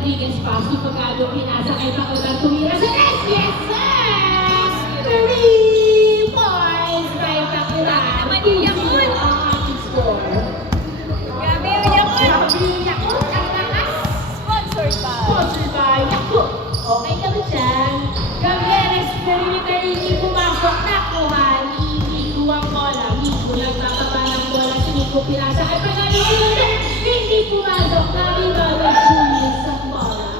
Rodriguez paso pagkado pinasa kay Pakulan tumira sa net. Yes, sir! 3 points by Pakulan. Maniyak mo! Ang ating score. Grabe yung Yakult! Grabe yung Yakult. Ang lakas. Sponsored by Yakult. Okay ka ba dyan? Gabriel, perimeter hindi pumasok. Nakuha ni Nico ang bola. Nico nagbababa ng bola. Si Nico pinasa kay Pakulan. Hindi pumasok. Nabibag ang Julius ang bola.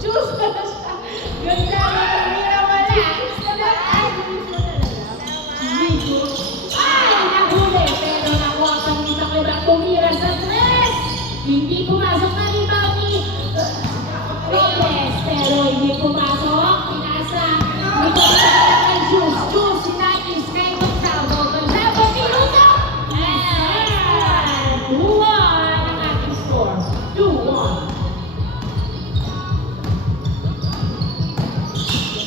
Juice pala siya. Ganda na tumira wala. Nico. Ay, nahuli. Pero nakuha pa ni Pakulan tumira sa tres. Hindi pumasok na rin ba ni Robles. Pero hindi pumasok. Pinasa. Hindi pumasok kay Juice. Juice, sinagis kay Gonzalo. Gonzalo, minuto. And 2-1 ang ating score. 2-1.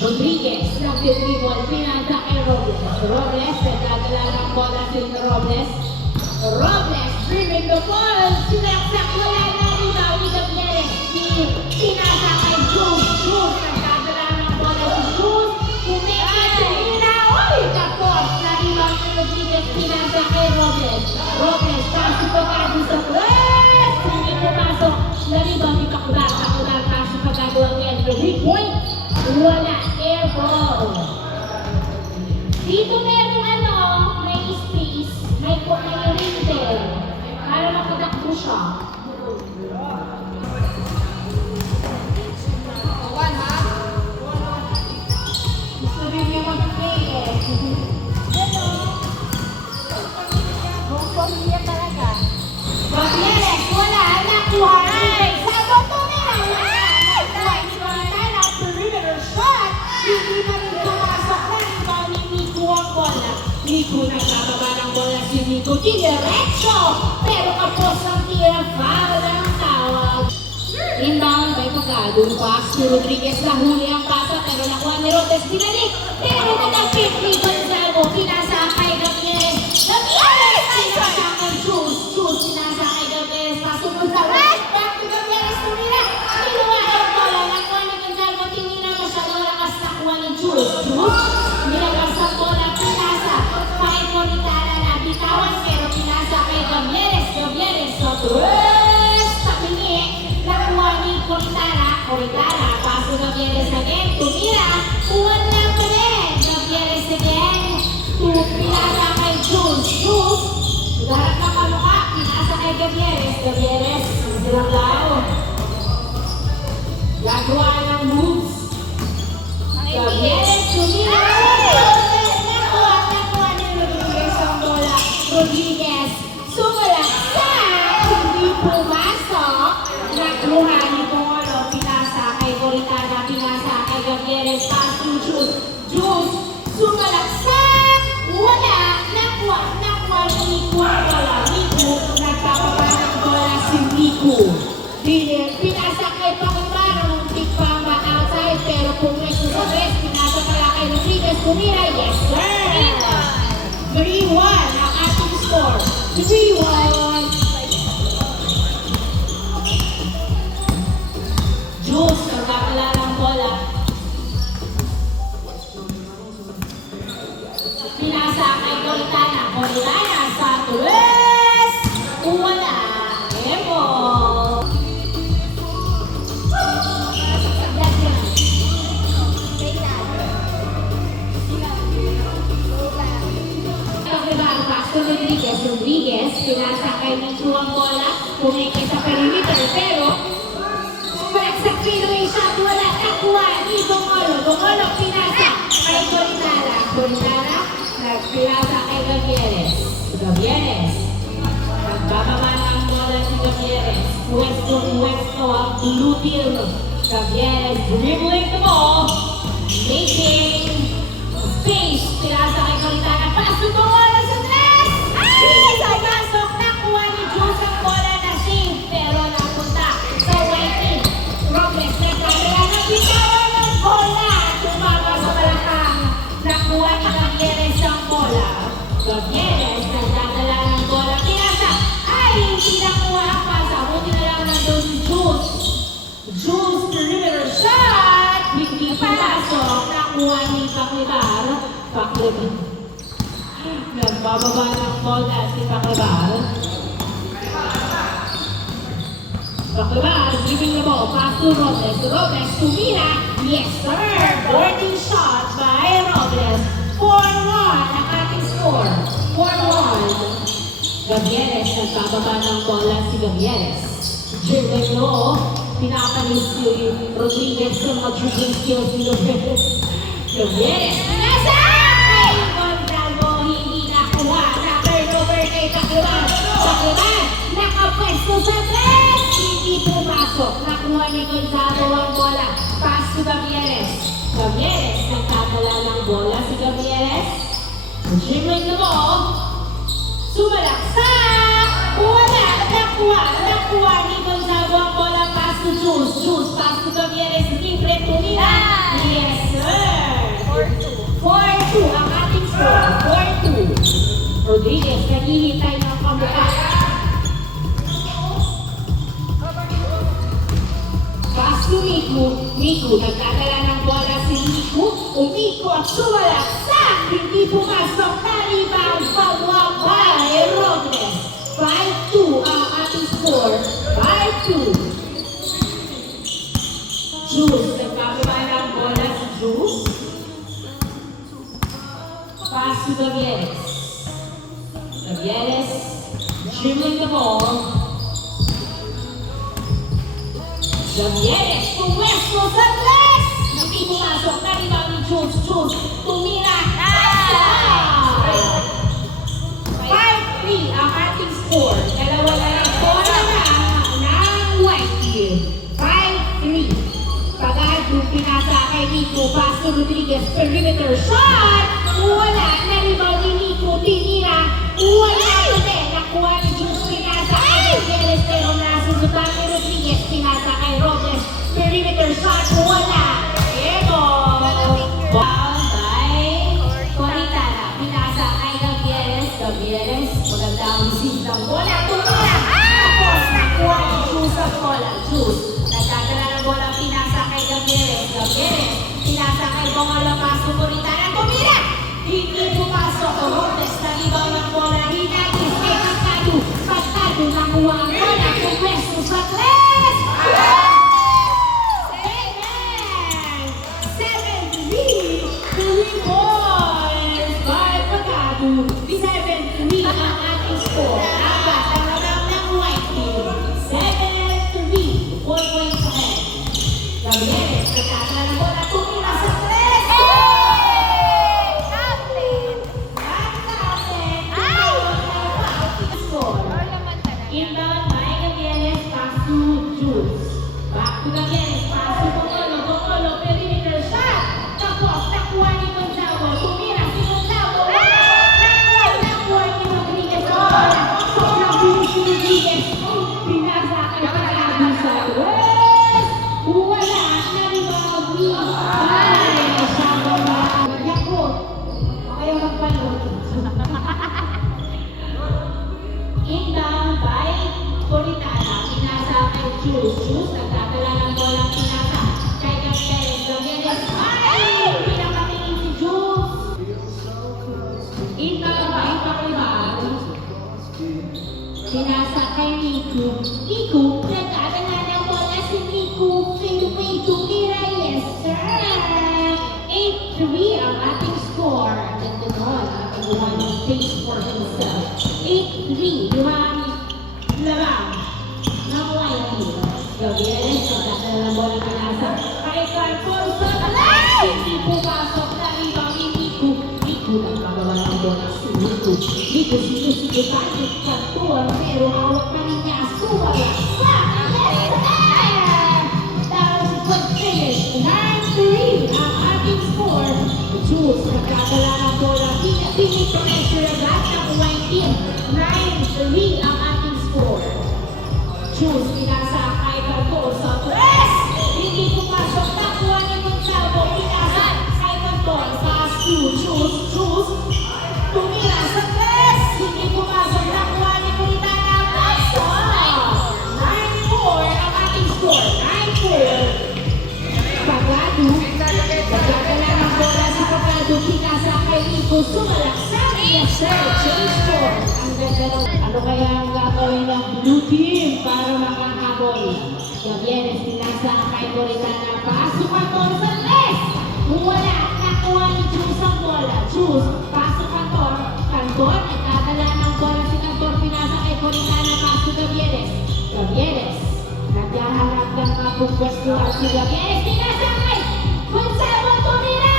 Rodriguez, nag-dribble, pinasa kay Robles. Robles, nagdadala ng bola si Robles. Robles, dribbling the ball. Sinaksak, wala na rebound ni Gabriel. Pinasa kay Jules. Jules, nagdadala ng bola si Jules. Kumekit, tumira. Uy, tapos, na-rebound ni Rodriguez. Pinasa kay Robles. Robles, paso pagkado sa press. Hindi pumasok. Na-rebound ni Pakulan. Pakulan, paso pagkado again. 3 point. Wala, air ball. Dito merong may space, may rintel. Para makatakbo siya. Gusto rin niya mag-play eh. Gabriel, wala, nakuha. Sagot to nila, wala. Nakuha, Santana, perimeter shot. Hindi na rin pumasok na rebound ni Nico ang bola. Nico nagbababa ng bola si Nico diretso. Pero kapos ang tira, foul ang tawag. Inbound by Pagado. Pass ni Rodriguez, nahuli ang pasa pero nakuha ni Robles. Binalik, pero nagapit ni Gonzalo. Pinasa kay Gabriel. Gabriel! Pinasa kay Jules. Jules, pinasa kay Gabriel. Paso Gonzalo. Back to Gabriel. Tumira. Kinuha ang bola. Nakuha ni Gonzalo. Tinira masyado lakas nakuha ni Jules. Jules, nilagas ang bola. Pinasa. Kay Coritana na bitawan pero pinasa kay Gabriel. Gabriel sa tres. Sa pingi. Nakuha ni Coritana. Coritana. Paso Gabriel again. Tumira. Uwan na pa rin. Gabriel again. Pinasa kay Jules. Jules. Garap na kamukha. Pinasa kay Gabriel. Gabriel. Silang lao. Gagawa ng moves. Gabriel. Tumira. Nakuha ni Rodriguez ang bola. Rodriguez. Sumalaksak. Hindi pumasok. Nakuha ni Pongolo. Pinasa kay Coritana. Pinasa kay Gabriel. Pass to Jules. Jules. Sumalaksak. Wala. Nakuha ni Nico ang bola. Nico. Nagpapaba ng bola si Nico. Pinasa kay Pangimaro. Muntik pa ma-outside. Pero pumwesto sa rest. Pinasa kaya kay Rodriguez. Tumira. Yes, sir. 3-1 ang ating score. 3-1. Jules, nagkakala ng bola. Pinasa kay Coritana. Coritana sa tres. Wala. Emo. Rodriguez, pinasa kay Nico ang bola, pumikit sa perimeter, pero sa Pinoy shot, wala nakuha ni Bongolo. Bongolo pinasa kay Coritana. Coritana, nagpinasa kay Gavieres. Gavieres, nagbababa ng bola si Gavieres. Puesto ang blue team. Gavieres dribbling the ball, making space. Pinasa kay Coritana, pass to Bongolo sa tres. Pasok, nakuha ni Jules ang bola na save, pero napunta sa white team. Robles, nagkakala ng bitawan ng bola. Tumama sa balakang. Nakuha ni Gavieres ang bola. Gavieres, nagdadala ng bola. Pinasa, ay! nakuha ni Paklibar. Paklibar. Nagbababa ng bola si Paklibar. Paklibar, giving the ball, pass to Robles. Robles to Mira. Yes, sir! Boarding shot by Robles. 4-1 ang ating score. 4-1. Gabieres, nagbababa ng bola si Gabieres. Dribbling no, pinapanis si Rodriguez sa mga dribbling skills ni Gabieres. Gabieres, nasa! Ay, Gonzalo, hindi nakuha. Na-turnover kay Paklibar. Paklibar, nakapwesto sa tres! Hindi pumasok. Nakuha ni Gonzalo ang bola. Pass to Gabieres. Gabieres, nagtatala ng bola si Gabieres. Dribbling the ball. Sumalaksak! Wala! Nakuha ni Gonzalo ang bola. Pass to Jules. Jules, pass to Gabieres. Libre tumira. Yes, sir! 4-2 ang ating score. 4-2. Rodriguez, naghihintay ng pamukha. Pass to Miku. Miku, nagdadala ng bola si Miku. Umiko at sumalaksak. Hindi pumasok na rebound. Follow-up by Robles. 5-2 ang ating score. 5-2. Jules, nagkababa ng bola si Jules. Pass to Gabieres. Gabieres, dribbling the ball. Gabieres, puwesto sa tres! Hindi pumasok na rebound ni Jules. Jules, tumira. 5-3 ang ating score. Dalawa na lang bola ng Whitey. 5-3. Pagado, pinasa kay Nico. Pass to Rodriguez. Perimeter shot. Wala na rebound ni Nico. Tinira. Wala ulit. Nakuha ni Jules. Pinasa kay Gutierrez. Pero nasusutan ni Rodriguez. Pinasa kay Robles. Perimeter shot. Wala. Ego. Foul by Coritana. Pinasa kay Gutierrez. Gutierrez. Maganda ang receive ng bola. Tumira. Tapos nakuha ni Jules ang bola. Jules. Nagdadala ng bola. Pinasa kay Gutierrez. Gutierrez. Pinasa kay Bongolo. Paso Coritana. Tumira. Hindi pumasok. Robles. Nalibaw ng bola. Hinagis kay Pagkado. Pagkado nakuha ang bola. Pumwesto sa tres. 7-3. 3 points by Pagkado. 7-3 ang ating score. Agad ang harap ng White Team. 7-3. 4 points ahead. Gabieres. Nagdadala ng bola. Tumira sa tres. Inbound by Gabieres, pass to Jules. Back to Gabieres, pass to Bongolo. Bongolo, perimeter shot. Tapos, nakuha ni Gonzalo. Tumira si Gonzalo. Nakuha ni Rodriguez. Sobrang bilis si Rodriguez. Pinasa kay Pagkado sa tres. Wala na rebound ni Shadow Yakult. Ayaw magpanood. Inbound by Coritana. Pinasa kay Jules. Jules, nagdadala ng bola. Pinasa kay Gabieres. Gabieres. Ay! Pinakatingin si Jules. Inbound by Paklibar. Pinasa kay Nico. Nico, nagdadala ng bola si Nico. Fadeaway to Mira. Yes, sir! 8-3 ang ating score. Ganda nun. Everyone thinks for himself. 8-3. Duhang labang ng White Team. Gabieres, nagdadala ng bola. Pinasa kay Carcon sa tres. Hindi pumasok na rebound ni Nico. Nico, nagkababa ng bola si Nico. Nico, sinusugo tayo. Kantuan, pero hawak na rin niya. Sumalaksak. Yes, sir! That was a good finish. 9-3 ang ating score. Jules, nagdadala ng bola. Pinipressure agad ng White Team. 9-3 ang ating score. Jules, pinasa kay Carcon sa tres. Hindi pumasok. Nakuha ni Gonzalo. Pinasa kay Carcon. Pass to Jules. Jules, tumira sa tres. Hindi pumasok. Nakuha ni Coritana. Pasok. 9-4 ang ating score. 9-4. Pagado. Nagdadala ng bola Sir, change course. Ang ganda ng ano kaya ang gagawin ng blue team para makahabol. Gabienes, pinasa kay Coritana. Pasok ang Tor sa tres. Wala. Nakuha ni Juice ang bola. Juice, pasok ang Tor. Cantor, nagdadala ng bola si Cantor. Pinasa kay Coritana. Pasok Gabienes. Gabienes. Naghahanap ng mapupwestuhan si Gabienes. Pinasa kay Gonzalo Tumira.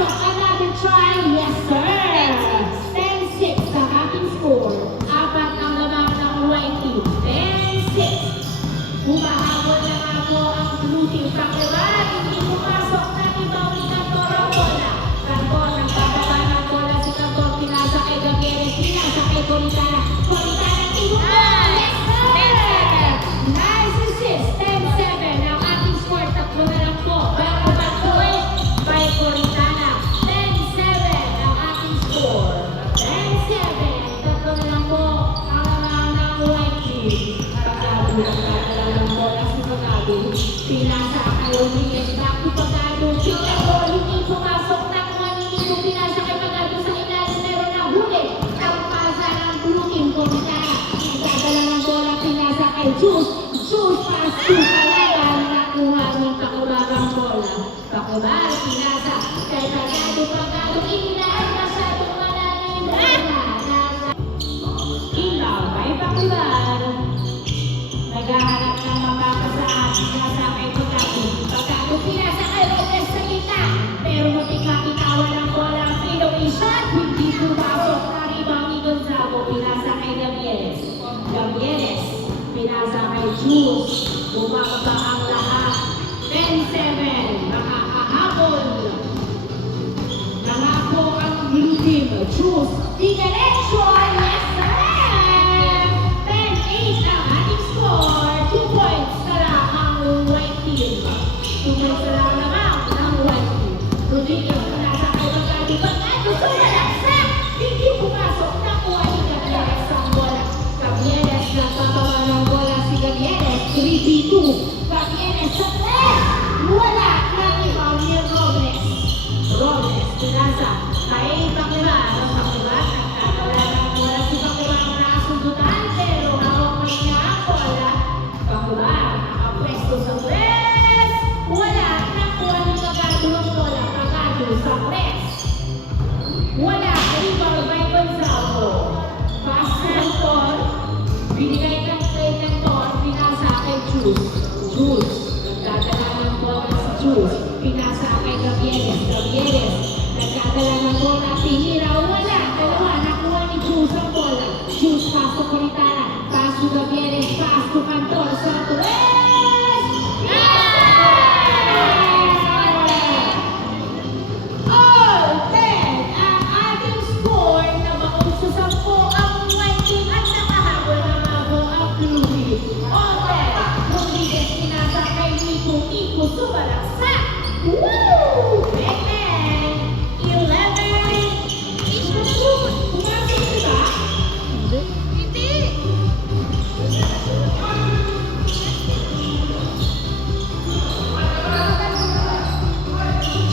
Another try, yes sir! 10-6 ang ating score. Apat ang lamang ng white team. 10-6. Humahabol na nga po ang blue team. Kakilan, hindi pumasok na ibaw ni Cantor ang bola. Cantor, nagpapaba ng bola si Cantor. Pinasa kay Gabienes, pinasa kay Coritana. Coritana, tinunod! Yes sir! Nice assist! 10-7 ang ating score. Tatlo na lang po. Bago back-to-it by Coritana. 10-7 ang ating score. 10-7. Tatlo na lang po ang lamang ng white team. Pagkado ng tatala ng bola si Pagkado. Pinasa kay Rodriguez. Back to Pagkado. Pagkado, hindi pumasok na kung anino. Pinasa kay Pagkado sa ilalim. Meron na huli. Kapasa ng blue team. Coritana. Nagdadala ng bola. Pinasa kay Juice. Juice pass to Palawan. Nakuha ng Pakubarang bola. Pakubar, pinasa. Kay Pagkado. Pagkado, inilaan masyadong malalim. Inbound kay Pakubar. Naghahanap ng mapapasaan. Pinasa kay Pagkado. Pagkado, pinasa kay Robles sa gitna. Pero mutik makitawan ng bola. Fadeaway shot. Hindi pumasok na rebound ni Gonzago. Pinasa kay Gabienes. Gabienes. Pinasa kay Juice. Bumaba ang lahat. 10-7. Makakahabol. Nangako ang blue team. Juice. Diretso. Yes sir! 10-8 ang ating score. 2 points na lang ang white team. 2 points na lang naman ang white team. Rodriguez pinasa kay Pagkado. Pagkado sumalaksak. Hindi pumasok. Nakuha ni Gabienes ang bola. Gabienes nagpapaba ng bola si Gabienes. 3v2. Gabienes sa 3. Wala. Nang ni Robles. Robles pinasa kay Pakubar. Pakubar nagkakawala ng bola si Pakubar. Nakasundutan pero hawak pa niya ang bola. Pakubar nakapwesto sa 3. Wala. Nakuha ni Pagkado ang bola. Pagkado sa 3. Wala. Rebound by Gonzago. Pass ng Tor. Binigay ng play ng Tor. Pinasa kay Juice. Juice. Nagdadala ng bola si Juice. Pinasa kay Gabienes. Gabienes. Nagdadala ng bola. Tinira. Wala. Dalawa. Nakuha ni Juice ang bola. Juice. Pass to Coritana. Pass to Gabienes. Pass to Cantor. Sa 3. Sumalaksak! Woo! Amen! 11! Pumasok ba? Hindi.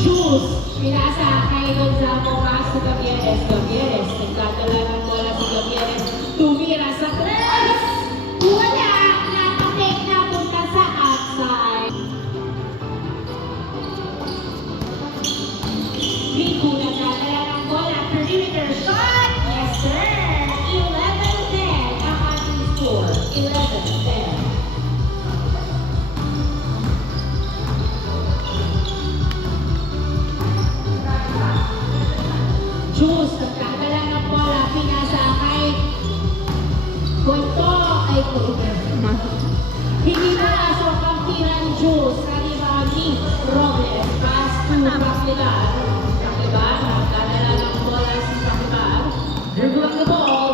Juice! Pinasa kay Gonzago. Pass to Gabienes. Gabienes. Nagdadala ng bola si Gabienes. Tumira sa 3! Wala! Napatik na punta sa outside. Rico nagdadala ng bola. Perimeter shot! Yes sir! 11-10 ang ating score. 11-10. Juice, nagdadala ng bola. Pinasa kay Gonto. Ay, hindi na asok ang tira ni Juice. Rebound ni Robles. Pass to Pakibar. Pakibar, nagdadala ng bola si Pakibar. Dribble the ball.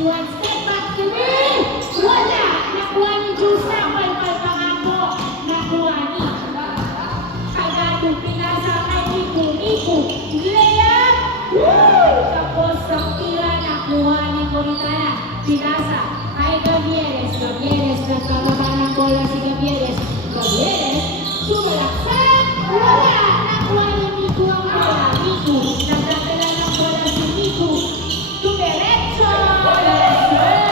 one step back three. Wala. Nakuha ni Juice na. Palpal pa nga po. Nakuha ni. Agado pinasa kay Nico. Layup. Woo! Tapos ang tira. Nakuha ni Coritana. Pinasa kay Gavieres. Gavieres. Nagkakaba ng bola si Gavieres. Gavieres. Sumalaksak. Wala. Nakuha ni Nico ang bola. Nico. Nagdadala ng bola si Nico. Dumiretso. Yes, sir.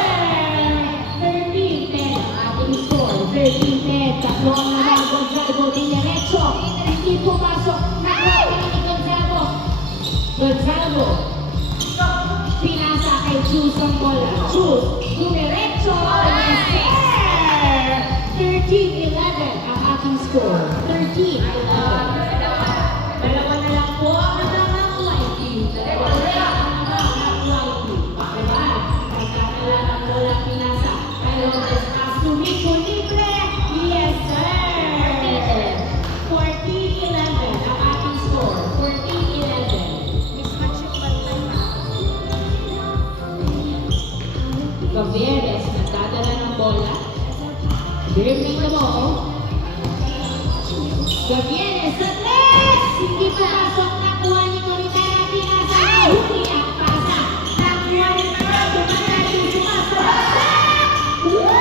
13-10 ang ating score. 13-10. Tatlo ang naman. Gonzalo Dinerecho. Hindi pumasok. Nakuha ni Gonzalo. Gonzalo. Pinasa kay Juice ang bola. Juice. Dumiretso. Yes, sir. 13-11 ang ating score. 13-11. Dalawa na lang po ang ng white team. Dalawa na lang ang white team. Diba? Nagkakala ng bola pinasa. Pero as to Nico Libre. Yes, sir. 14-11 ang ating score. 14-11. Mismatch yung bantay na. Gavieres, nagdadala ng bola. Dribbling the ball. Gavieres, at left! Hindi pasok. Nakuha ni Coritana. Pinasa. Huli ang pasa. Nakuha ni Coritana. Dumatay yung sumasok. Woo!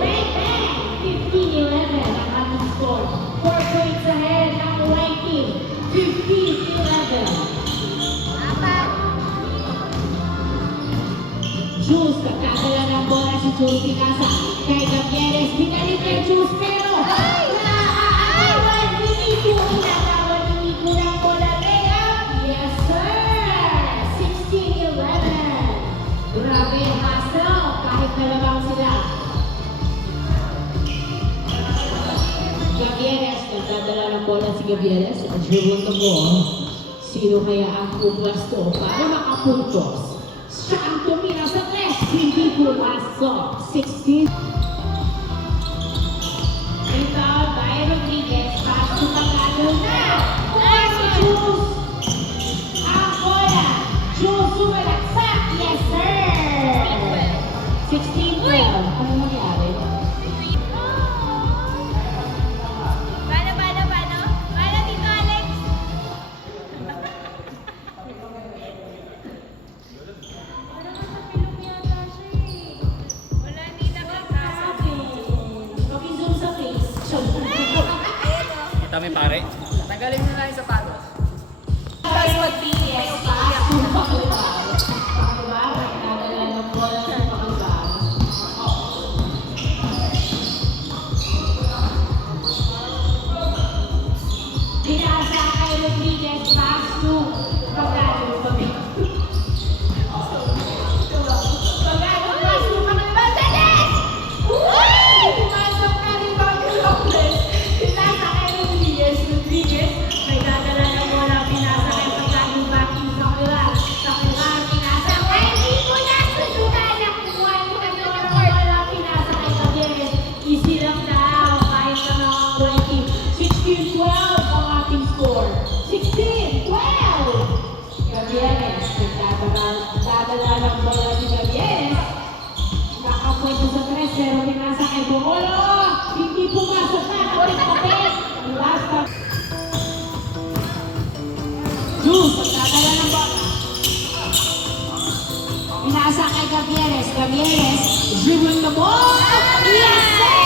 Bang, bang! 15-11 ang ating score. 4 points ahead ang white team. 15-11. Juice, nagkakala ng bola si Juice Pinasa. Kay Gavieres, binalik kay Juice, pero naaagawan ni Nico. Inagawan ni Nico ng bola. Layup. Yes, sir. 16-11. Grabe, hustle. Kahit nalabang sila. Gavieres, nagdadala ng bola si Gavieres. Dribble the ball. Sino kaya ang kuplas to para makapuntos? Siya ang tumira sa tres, hindi pumasok. 16. Ito, by Rodriguez, pass to Pagado na. Kuha si Juice. Ang bola. Juice sumalaksak. Yes, sir. 16-12. Ano nangyari? Paano dito, Alex? Parang nakapilong yata siya eh. Wala, hindi nakita. Pag-zoom sa face. Kita may pare. Tanggalin mo na yung sapatos. Tapos mag-BS, pass to Pagado. Diba? Nagdadala ng bola si Pagado. Pinasa kay Rodriguez, pass to Pagado. Pagado, pass to Pagado. Dennis! Uy! Pumasok na rin Pagado. Pinasa kay Rodriguez. Rodriguez, may dadala ng bola. Pinasa kay Pagado. Backing sa kila. Sa kila, pinasa kay Nico. Nasunugan. Nakuha ni Pagado ng bola. Pinasa kay Gavieres. Easy lang daw. Kahit na mga white team. 16-12 ang ating score. 16-12! Gavieres, nagdadala ng bola si Gavieres. Nakapwento sa tres, pero pinasa kay Bongolo. Hindi pumasok na. Kapit-kapit. Basta. Juice, nagdadala ng bola. Pinasa kay Gavieres. Gavieres, dribble the ball. Yes, sir!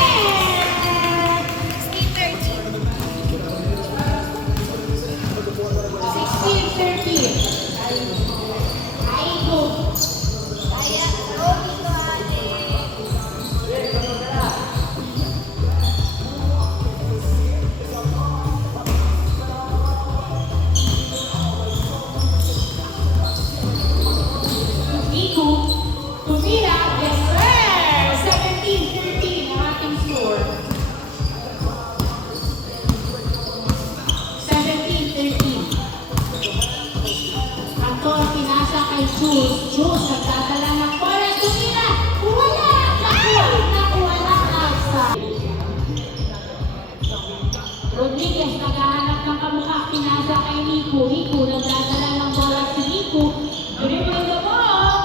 16-13. Aigo. Kaya, oh, dito, Alex. Nico. Tumira. Yes, sir! 17-13 ang ating score. 17-13. Kantor, pinasa kay Juice. Juice, nagdadala ng bola. Tumira. Wala. Nakuha ng outside. Rodriguez, naghahanap ng kamukha. Pinasa kay Nico. Nico, nagdadala ng bola si Nico. Dribble the ball.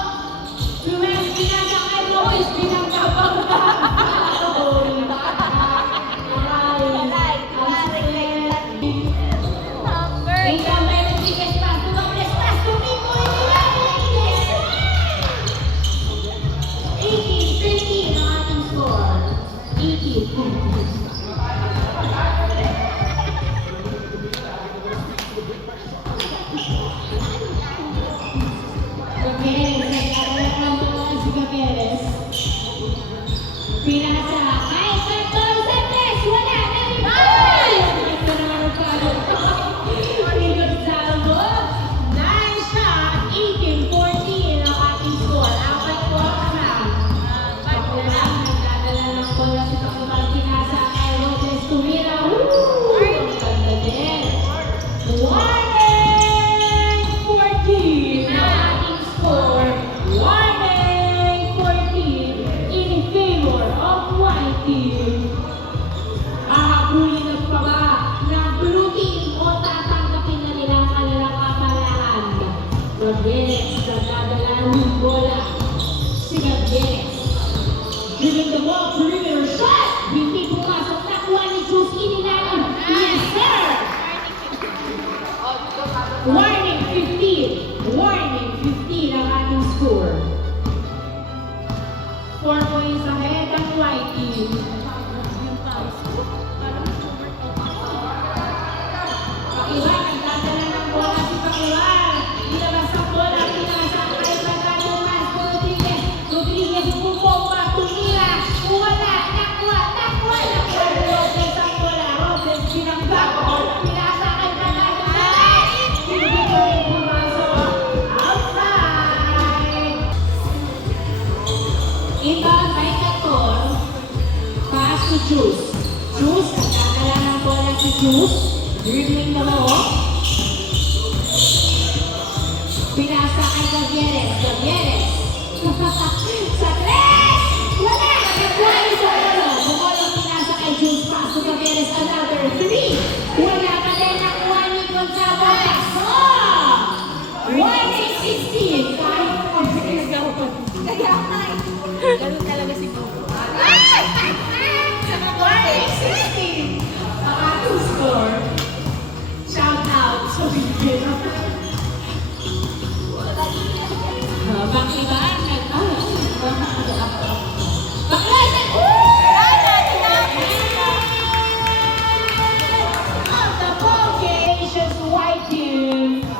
Juice. Dribbling naman oh. Pinasa kay Gavieres. Gavieres. Sa tres! Wala! Nakakuha ni Bumolo. Bumolo pinasa kay Juice. Paso Gavieres. Another three. Wala pa din nakuha ni Gonzago. Paso! 1-16. Kahit po sigaw. Kaya nga eh. Ganun talaga si Bubo. Sa mga bote. 1-16. Ang ating score. Shout out sa video. Bakit ba?